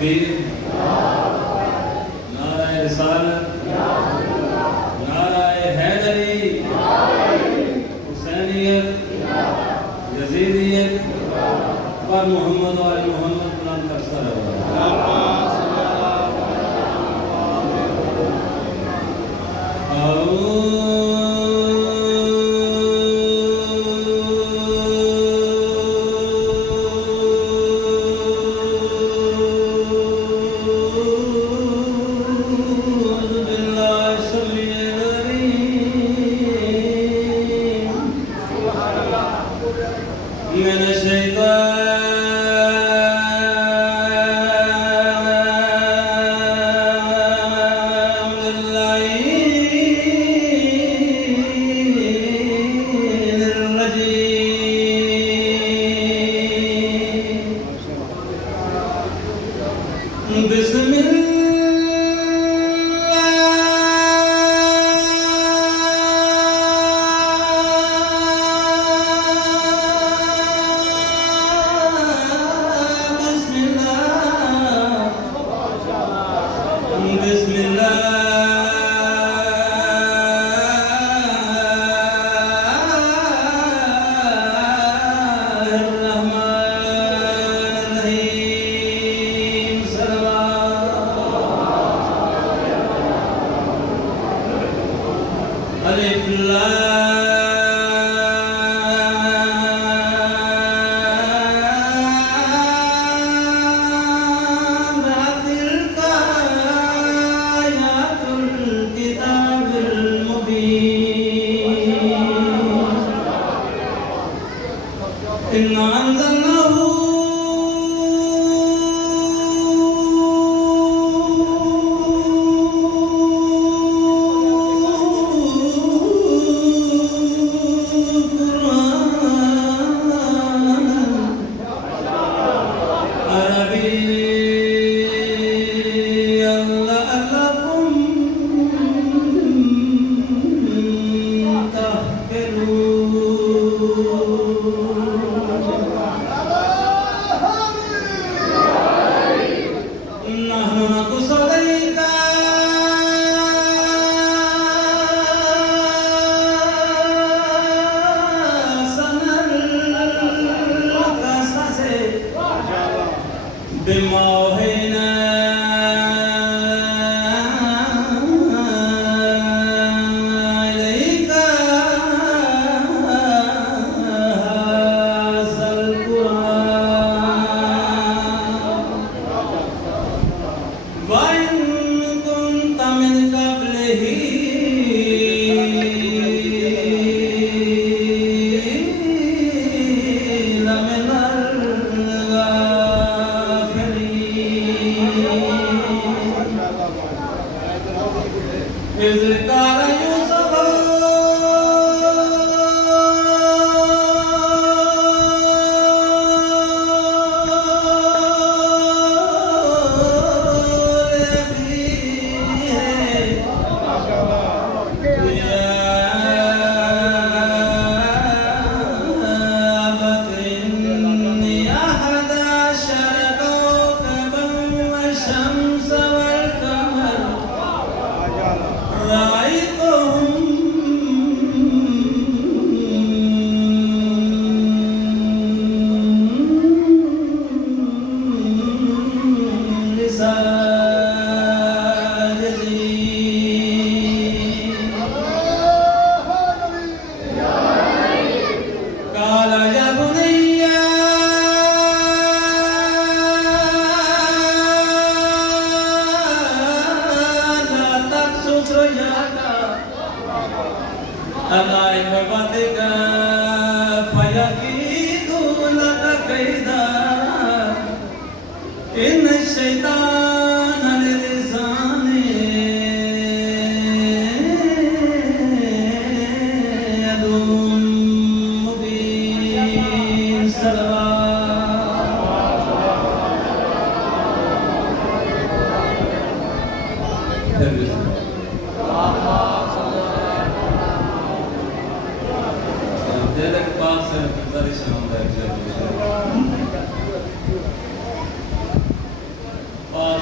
तकबीर, नाराए रिसालत, नाराए हैदरी, हुसैनियत, यजीदियत और मोहम्मद और मोहम्मद बुलंद करता रहो।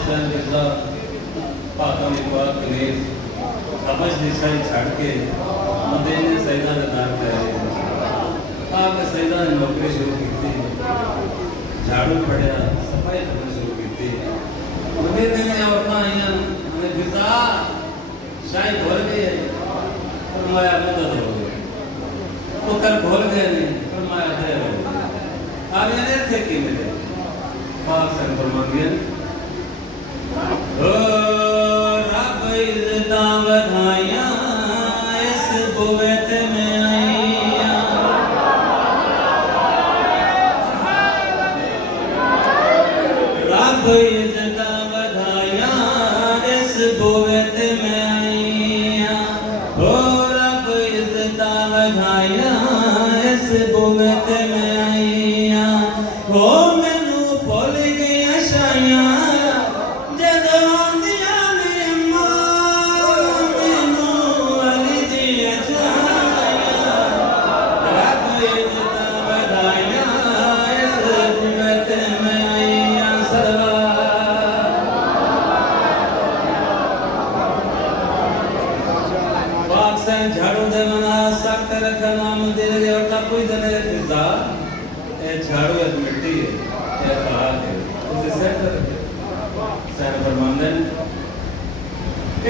हुसैन मिर्जा पाका मिकवात कनीज समझ दिशाई छड़ के मदीने सैदा के दार पे आए। आके सैदा ने नौकरी शुरू की थी, झाड़ू पड़िया, सफाई करना शुरू की थी। मदीने में औरतें आईयां, उन्हें फिजा शाही भर गई है, फरमाया मदद हो गई। वो कल भूल गए नहीं, फरमाया देर हो गई। आप ये थे कि मेरे पाक से फरमाइए, ओ रब इज़्ज़त बधाइयां इस बुवत में आईयां। रब इज़्ज़त बधाइयां इस बुवत में आईयां। ओ रब इज़्ज़त बधाइयां इस बुवत में आईयां। ओ मैनू भुल गईयां शायां झाड़ू दे मना सख्त रखना मंदिर के वटा कोई दने फिजा ए झाड़ू एक मिट्टी है ये कहा है उसे सेट रखे सैन फरमांदे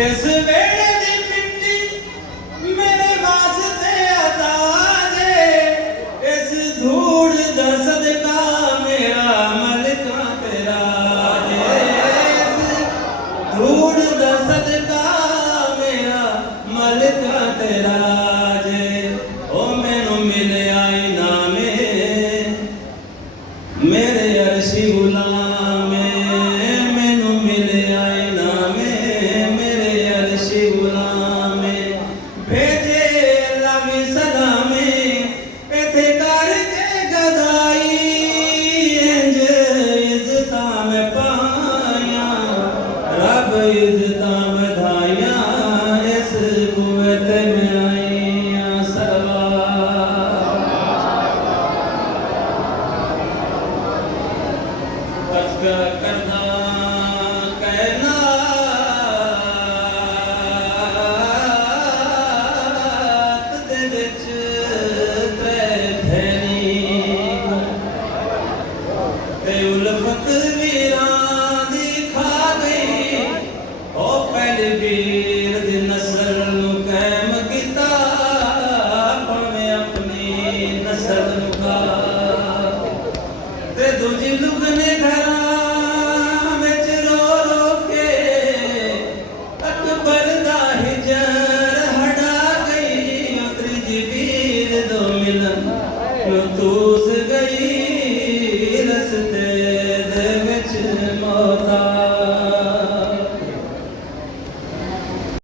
इस वेड़े दी मिट्टी मेरे वास्ते अता दे। इस धूड़ दा सदका मेरा मलका तेरा दे। इस धूड़ दा सदका मेरा मलका तेरा जे। ओ मैनू मिले आई नामे मेरे अर्शी गुलाम, मैनू मिले आई नामे मेरे अर्शी गुलाम। भेजे लवी सलामे इथे करके गदाई, इंज इज़्ज़तां मैं पाया रब इज़्ज़तां बधाइयां इस बुवत में आईयां। सलवात करदा कहना दे विच ते भैनी ते उल्फत वीरां दी खा गई। ओ पहले वीर दी नस्ल नू कायम कीता, भावें अपनी नस्ल नू खा ते दूजी लुगने घरां विच रो रो के अकबर दा हिजर हटा गई। त्रीजी वीर दो मिलन नू तूस गई रस्ते